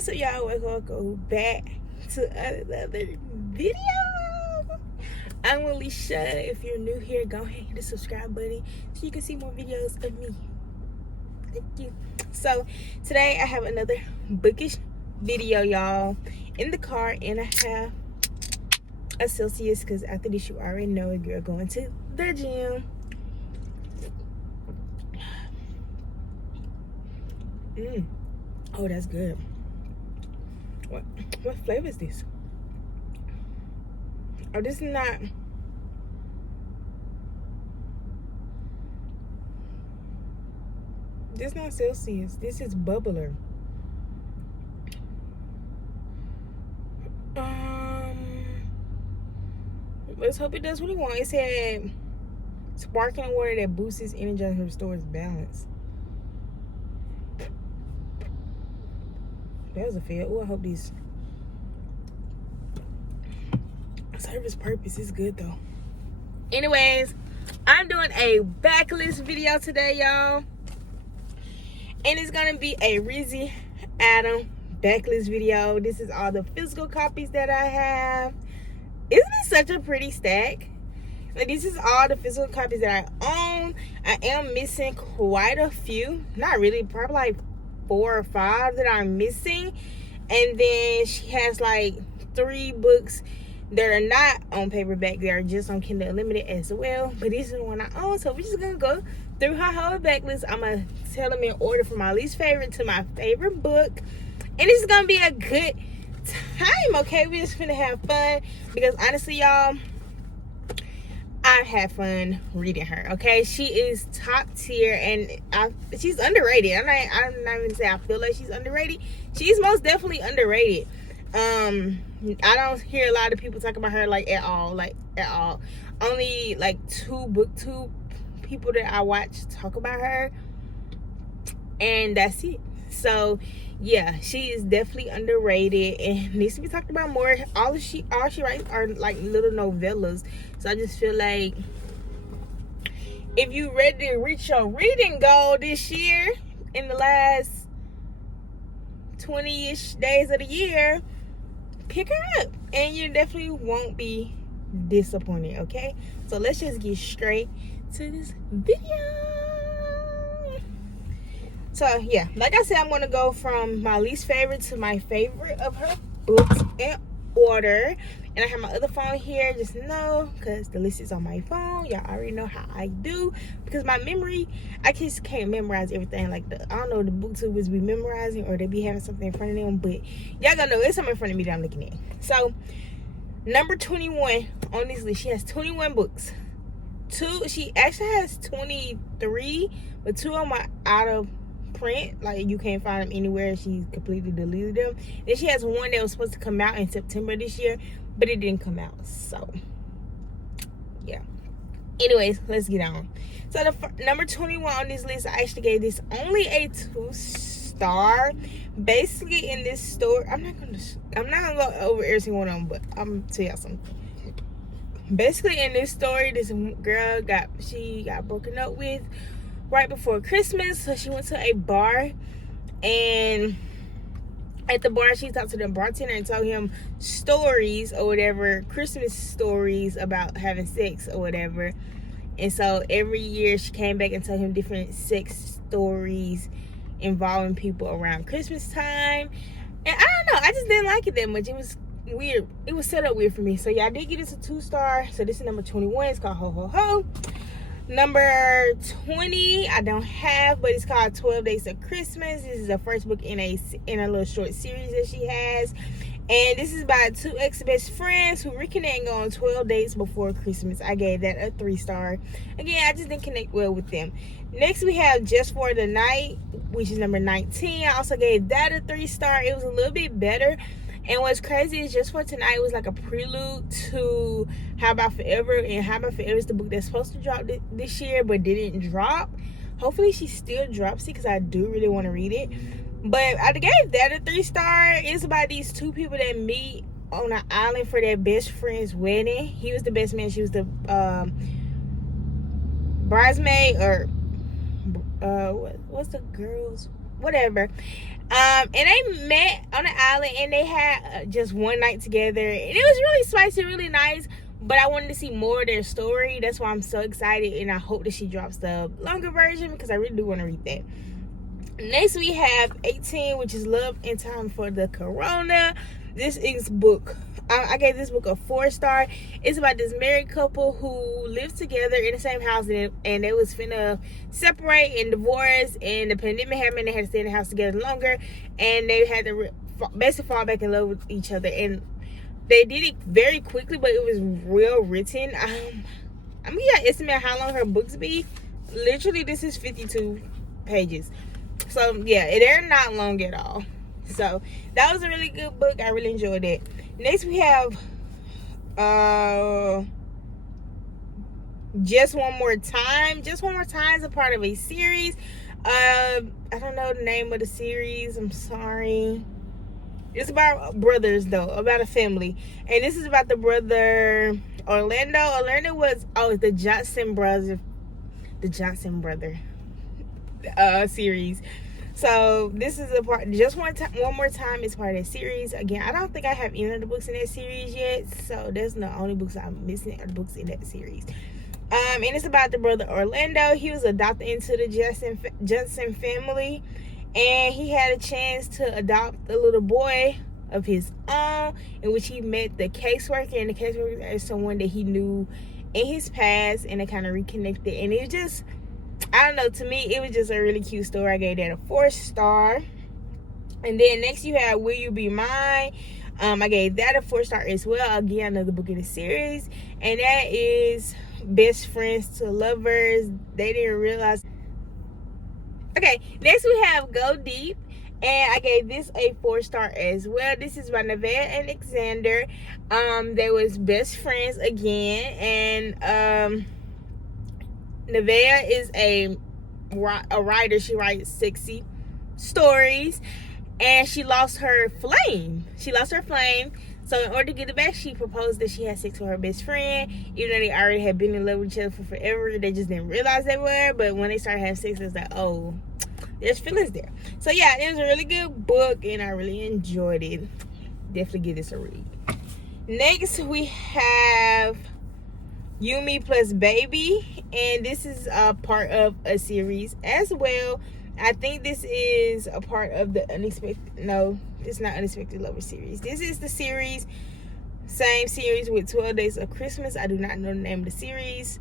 What's up, y'all? We're gonna go back to another video. I'm Alicia. If you're new here, go ahead and hit the subscribe button so you can see more videos of me. Thank you. So today I have another bookish video, y'all, in the car, and I have a Celsius because after this you already know a girl going to the gym. Oh, that's good. What flavor is this? Oh, this is not. This is not Celsius. This is Bubbler. Let's hope it does what it wants. It said sparkling water that boosts his energy and restores balance. That was a fail. Oh, I hope these service purpose is good though. Anyways, I'm doing a backlist video today, y'all, and it's gonna be a Rilzy Adam backlist video. This is all the physical copies that I have. Isn't it such a pretty stack? Like, this is all the physical copies that I own. I am missing quite a few. Not really, probably like 4 or 5 that I'm missing. And then she has like 3 books that are not on paperback. They are just on Kindle Unlimited as well. But this is the one I own. So we're just gonna go through her whole backlist. I'm gonna tell them in order from my least favorite to my favorite book. And this is gonna be a good time, okay? We're just gonna have fun because honestly, y'all, I had fun reading her. Okay, she is top tier, and she's underrated. I'm not even say I feel like she's underrated. She's most definitely underrated. I don't hear a lot of people talk about her at all. Only like 2 booktube people that I watch talk about her, and that's it. So yeah, she is definitely underrated and needs to be talked about more. All she writes are like little novellas. So I just feel like if you ready to reach your reading goal this year in the last 20-ish days of the year, pick her up and you definitely won't be disappointed, okay? So let's just get straight to this video. So yeah, like I said, I'm gonna go from my least favorite to my favorite of her books in order. And I have my other phone here, just know, because the list is on my phone. Y'all already know how I do, because my memory, I just can't memorize everything. Like, I don't know, the booktubers be memorizing or they be having something in front of them, but y'all gonna know it's something in front of me that I'm looking at. So number 21 on this list, she has 21 books. She actually has 23, but 2 of them are out of print. Like, you can't find them anywhere. She completely deleted them. Then she has one that was supposed to come out in September this year, but it didn't come out. So yeah, anyways, let's get on. So the number 21 on this list, I actually gave this only a 2-star. Basically, in this story, I'm not gonna go over every single one of them, but I'm gonna tell y'all something. Basically, in this story, this girl got broken up with right before Christmas. So she went to a bar, and at the bar she talked to the bartender and told him stories or whatever, Christmas stories about having sex or whatever. And so every year she came back and told him different sex stories involving people around Christmas time. And I don't know, I just didn't like it that much. It was weird. It was set up weird for me. So yeah, I did give this a 2-star. So this is number 21. It's called Ho Ho Ho. Number 20, I don't have, but it's called 12 Days of Christmas. This is the first book in a little short series that she has. And this is by 2 ex-best friends who reconnect and go on 12 dates before Christmas. I gave that a 3-star. Again, I just didn't connect well with them. Next, we have Just for the Night, which is number 19. I also gave that a 3-star. It was a little bit better. And what's crazy is Just for Tonight was like a prelude to How About Forever. And How About Forever is the book that's supposed to drop this year, but didn't drop. Hopefully she still drops it, because I do really want to read it. But I gave that a 3-star. It's about these 2 people that meet on an island for their best friend's wedding. He was the best man. She was the bridesmaid, or what's the girl's, whatever. And they met on the island, and they had just one night together, and it was really spicy, really nice. But I wanted to see more of their story. That's why I'm so excited, and I hope that she drops the longer version because I really do want to read that. Next, we have 18, which is Love in Time for the Corona. This is book. I gave this book a 4-star. It's about this married couple who lives together in the same house, and they was finna separate and divorce, and the pandemic happened. They had to stay in the house together longer, and they had to basically fall back in love with each other. And they did it very quickly, but it was real written. I'm gonna estimate how long her books be. Literally, this is 52 pages. So yeah, they're not long at all. So that was a really good book. I really enjoyed it. Next, we have Just One More Time. Just One More Time is a part of a series. I don't know the name of the series. I'm sorry. It's about brothers, though, about a family. And this is about the brother Orlando. Orlando was, the Johnson brother. The Johnson brother series. So this is a part. Just One More Time is part of that series. Again, I don't think I have any of the books in that series yet. So that's the only books I'm missing, are the books in that series. And it's about the brother Orlando. He was adopted into the Johnson family, and he had a chance to adopt a little boy of his own, in which he met the caseworker, and the caseworker is someone that he knew in his past, and they kind of reconnected. And it just, I don't know, to me it was just a really cute story. I gave that a 4-star. And then next you have Will You Be Mine. I gave that a 4-star as well. Again, another book in the series, and that is best friends to lovers. They didn't realize. Okay, next we have Go Deep, and I gave this a 4-star as well. This is by Nevaeh and Alexander. They was best friends again, and Nevaeh is a writer. She writes sexy stories, and she lost her flame. So in order to get it back, she proposed that she had sex with her best friend, even though they already had been in love with each other for forever. They just didn't realize they were. But when they started having sex, it was like, oh, there's feelings there. So yeah, it was a really good book, and I really enjoyed it. Definitely give this a read. Next, we have You, Me Plus Baby, and this is a part of a series as well. I think this is a part of the it's not Unexpected Lover series. This is the series, same series with 12 Days of Christmas. I do not know the name of the series.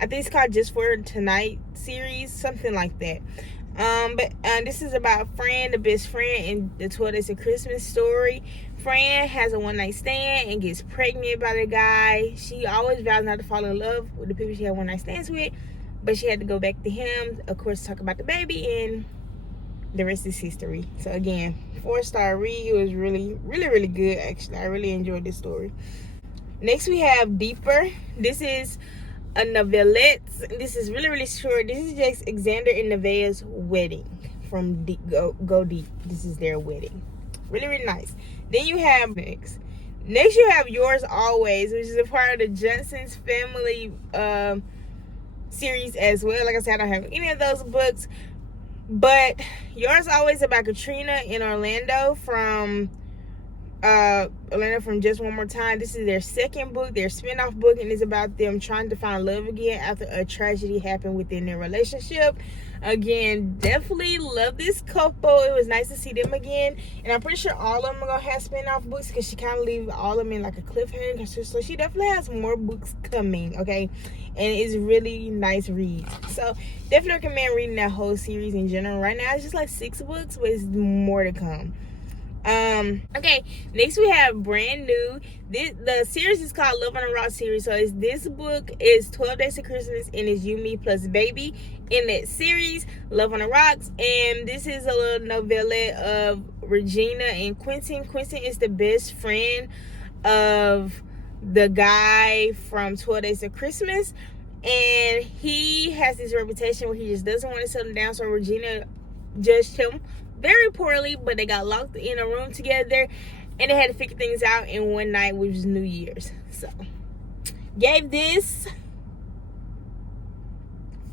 I think it's called Just For Tonight series, something like that. But this is about Fran, the best friend, in the 12 Days of Christmas story. Fran has a one-night stand and gets pregnant by the guy. She always vows not to fall in love with the people she had one-night stands with, but she had to go back to him, of course, to talk about the baby, and the rest is history. So again, 4-star read. It was really, really, really good, actually. I really enjoyed this story. Next, we have Deeper. This is a novelette. This is really, really short. This is just Alexander and Nevaeh's wedding from Go Deep. This is their wedding. Really, really nice. Then you have next you have Yours Always, which is a part of the Johnson's family series as well. Like I said, I don't have any of those books, but Yours Always about Katrina in Orlando from Just One More Time. This is their second book, their spin-off book, and it's about them trying to find love again after a tragedy happened within their relationship. Again, definitely love this couple. It was nice to see them again, and I'm pretty sure all of them are gonna have spin-off books, because she kind of leaves all of them in like a cliffhanger. So she definitely has more books coming, okay? And it's really nice reads. So definitely recommend reading that whole series in general. Right now it's just like 6 books, but it's more to come. Okay, next we have Brand New. The series is called Love on a Rock series. So this book is 12 Days of Christmas, and it's You, Me Plus Baby in that series, Love on the Rocks. And this is a little novella of Regina and Quentin. Quentin is the best friend of the guy from 12 Days of Christmas, and he has this reputation where he just doesn't want to settle down. So Regina judged him very poorly, but they got locked in a room together, and they had to figure things out in one night, which was New Year's. So gave this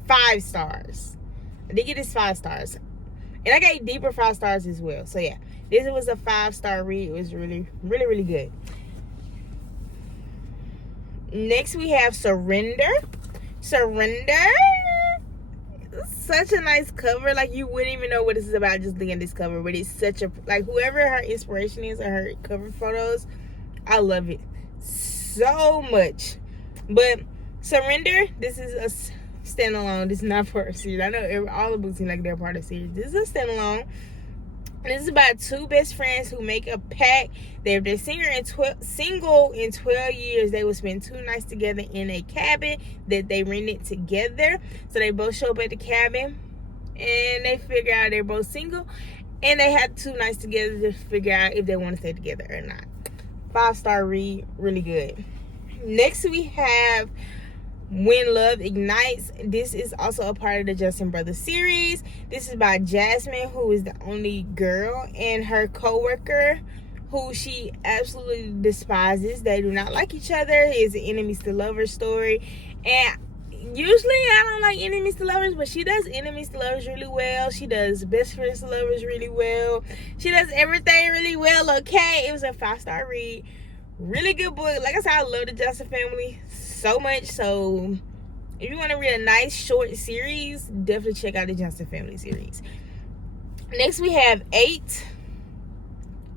5 stars. I did give this 5 stars. And I gave deeper 5 stars as well. So yeah, this was a 5-star read. It was really, really, really good. Next we have Surrender. Such a nice cover. Like, you wouldn't even know what this is about just looking at this cover, but it's such a, like, whoever her inspiration is or her cover photos, I love it so much. But Surrender, this is a standalone. This is not part of a series. I know all the books seem like they're part of a series. This is a standalone. This is about 2 best friends who make a pact. They're single in 12 years. They will spend 2 nights together in a cabin that they rented together. So they both show up at the cabin and they figure out they're both single. And they had 2 nights together to figure out if they want to stay together or not. 5-star read, really good. Next we have When Love Ignites. This is also a part of the Justin Brothers series. This is by Jasmine, who is the only girl, and her co-worker, who she absolutely despises. They do not like each other. It's an enemies to lovers story. And usually I don't like enemies to lovers, but she does enemies to lovers really well. She does best friends to lovers really well. She does everything really well, okay? It was a 5-star read. Really good book. Like I said, I love the Justin family so much. So if you want to read a nice short series, definitely check out the Justin family series. Next we have 8.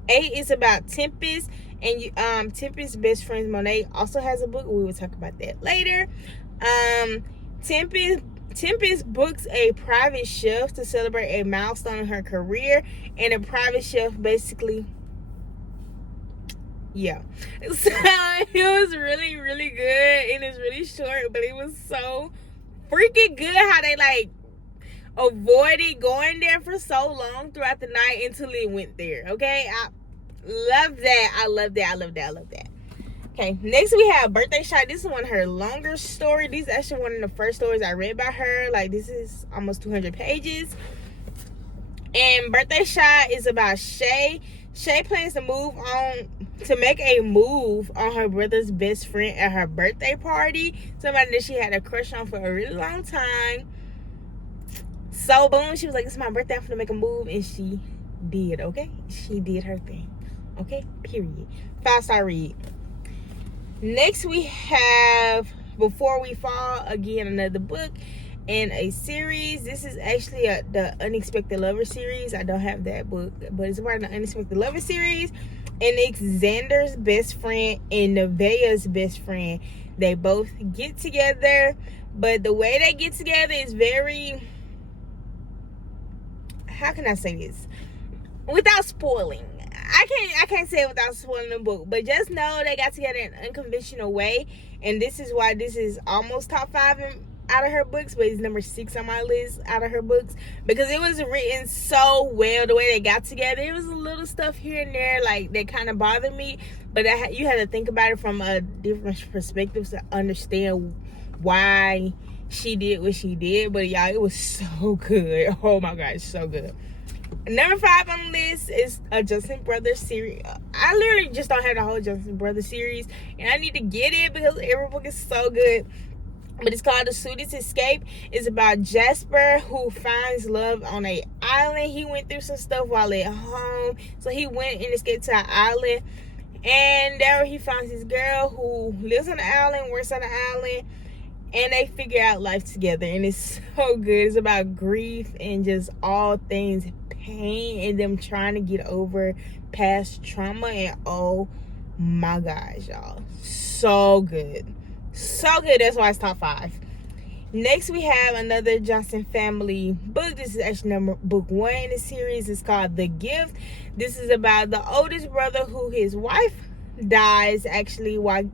8 is about Tempest, and Tempest's best friend Monet also has a book. We will talk about that later. Tempest books a private chef to celebrate a milestone in her career, and a private chef basically, yeah. So it was really, really good, and it's really short, but it was so freaking good how they like avoided going there for so long throughout the night until it went there. Okay, I love that. I love that. Okay, next we have Birthday Shot. This is one of her longer stories. This is actually one of the first stories I read by her. Like, this is almost 200 pages. And Birthday Shot is about Shay. Shay plans to make a move on her brother's best friend at her birthday party. Somebody that she had a crush on for a really long time. So boom, she was like, it's my birthday, I'm gonna make a move. And she did, okay? She did her thing. Okay, period. 5-star read. Next we have Before We Fall. Again, another book in a series. This is actually the Unexpected Lover series. I don't have that book, but it's part of the Unexpected Lover series. And it's Xander's best friend and Nevaeh's best friend. They both get together, but the way they get together is very, how can I say this without spoiling? I can't say it without spoiling the book, but just know they got together in an unconventional way, and this is why this is almost top 5 out of her books, but it's number 6 on my list out of her books, because it was written so well the way they got together. It was a little stuff here and there like that kind of bothered me, but you had to think about it from a different perspective to understand why she did what she did. But y'all, it was so good. Oh my gosh, so good. Number 5 on the list is a Justin Brothers series. I literally just don't have the whole Justin Brothers series, and I need to get it because every book is so good. But it's called The Sweetest Escape. It's about Jasper, who finds love on an island. He went through some stuff while at home, so he went and escaped to an island, and there he finds this girl who lives on the island, works on the island, and they figure out life together. And it's so good. It's about grief and just all things pain and them trying to get over past trauma. And oh my gosh, y'all, so good. That's why it's top 5. Next we have another Johnson family book. This is actually book 1 in the series. It's called The Gift. This is about the oldest brother who his wife dies actually while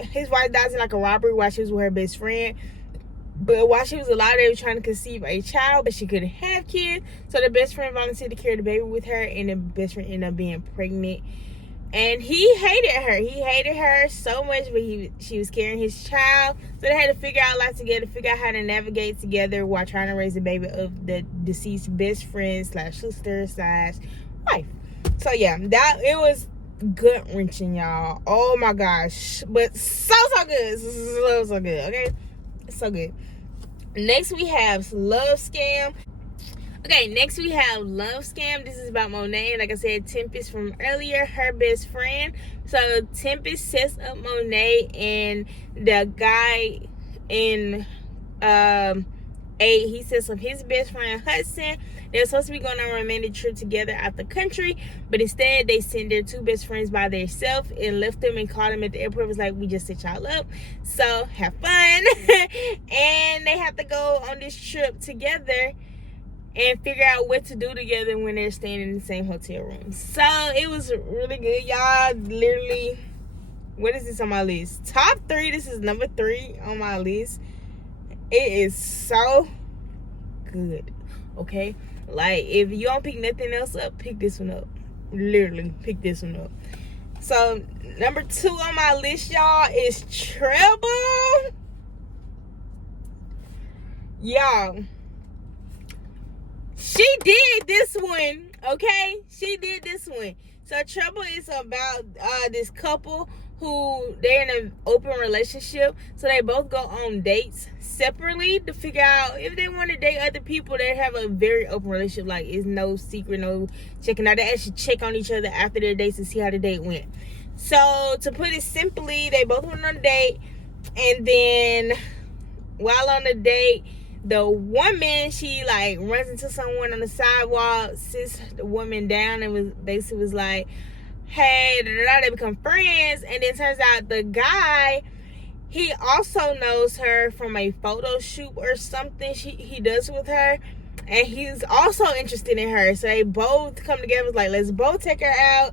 his wife dies in like a robbery while she was with her best friend. But while she was alive, they were trying to conceive a child, but she couldn't have kids. So the best friend volunteered to carry the baby with her, and the best friend ended up being pregnant. And he hated her. He hated her so much, but she was carrying his child. So they had to figure out life together, figure out how to navigate together while trying to raise the baby of the deceased best friend / sister / wife. So yeah, it was gut wrenching, y'all. Oh my gosh. But so good. So good, okay? So good. Next we have Love Scam. Okay, next we have Love Scam. This is about Monet. Like I said, Tempest from earlier, her best friend. So Tempest sets up Monet and the guy in he sets up his best friend Hudson. They're supposed to be going on a romantic trip together out the country, but instead they sent their two best friends by themselves and left them and called them at the airport. It was like, we just set y'all up, so have fun. And they have to go on this trip together and figure out what to do together when they're staying in the same hotel room. So it was really good, y'all. Literally, what is this on my list? Top 3. This is number 3 on my list. It is so good. Okay, like if you don't pick nothing else up, pick this one up. Literally, pick this one up. So number 2 on my list, y'all, is Treble. Y'all, she did this one, okay? She did this one. So Trouble is about this couple who they're in an open relationship. So they both go on dates separately to figure out if they want to date other people. They have a very open relationship. Like, it's no secret, no checking out. They actually check on each other after their dates to see how the date went. So to put it simply, they both went on a date. And then while on the date, the woman, she like runs into someone on the sidewalk, sits the woman down, and was like, hey, they become friends. And then turns out the guy, he also knows her from a photo shoot or something he does with her, and he's also interested in her. So they both come together, was like, let's both take her out.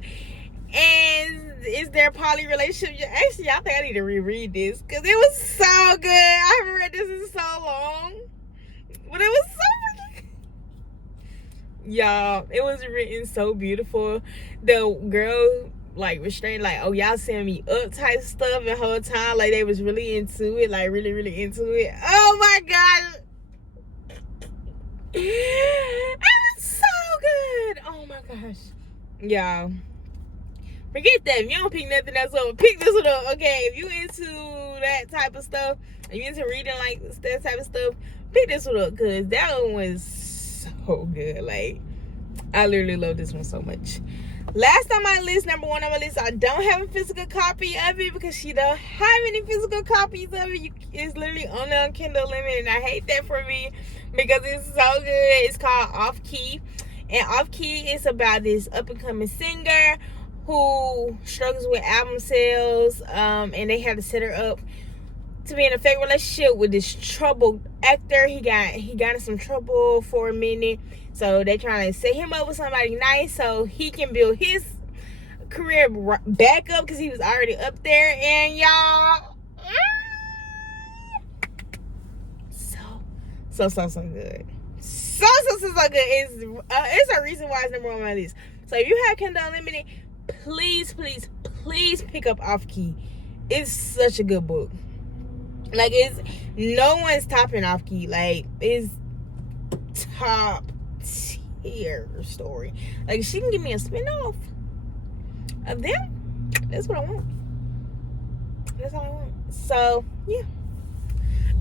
And it's their poly relationship. Actually, I think I need to reread this because it was so good. I haven't read this in so long, but it was so freaking, y'all, it was written so beautiful. The girl like restrained, like, oh, y'all send me up type stuff, the whole time like they was really into it, like really into it. Oh my god, it was so good. Oh my gosh, y'all, forget that. If you don't pick nothing else up, pick this one up. Okay, if you into that type of stuff, if you into reading like that type of stuff, pick this one up, because that one was so good. Like, I literally love this one so much. Last on my list, number 1 on my list, I don't have a physical copy of it because she don't have any physical copies of it. It's literally only on Kindle Unlimited, and I hate that for me because it's so good. It's called Off Key, and Off Key is about this up and coming singer who struggles with album sales, and they had to set her up to be in a fake relationship with this troubled actor. He got in some trouble for a minute, so they trying to set him up with somebody nice so he can build his career back up because he was already up there. And y'all, so good. So good. It's a reason why it's number 1 on my list. So if you have Kindle Unlimited, please pick up Off Key. It's such a good book. Like, it's no one's topping Off Key. Like, it's top tier story. Like, if she can give me a spinoff of them, that's what I want. That's all I want. So yeah.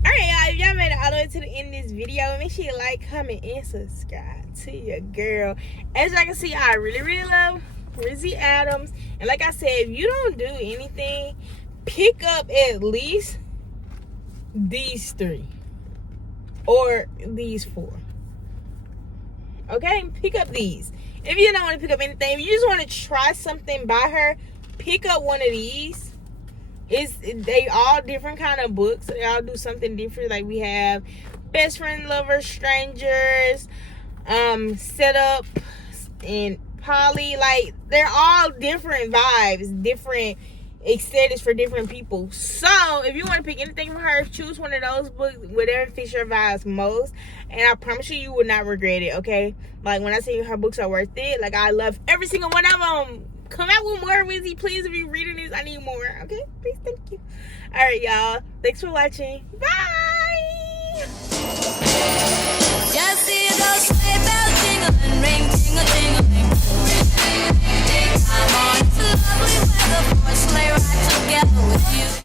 Alright, y'all, if y'all made it all the way to the end of this video, make sure you like, comment, and subscribe to your girl. As y'all can see, I really love Rilzy Adams. And like I said, if you don't do anything, pick up at least these 3 or these 4. Okay, pick up these. If you don't want to pick up anything, if you just want to try something by her, pick up one of these. They all different kind of books. They all do something different. Like, we have Best Friend, Lovers, Strangers, Setup, and Poly. Like, they're all different vibes, different aesthetics for different people. So if you want to pick anything from her, choose one of those books, whatever fits your vibes most, and I promise you will not regret it. Okay, like, when I say her books are worth it, like, I love every single one of them. Come out with more, Rilzy, please. If you're reading this, I need more. Okay, please, thank you. All right, y'all, thanks for watching. Bye. Just see those sleigh bells jingle and ring.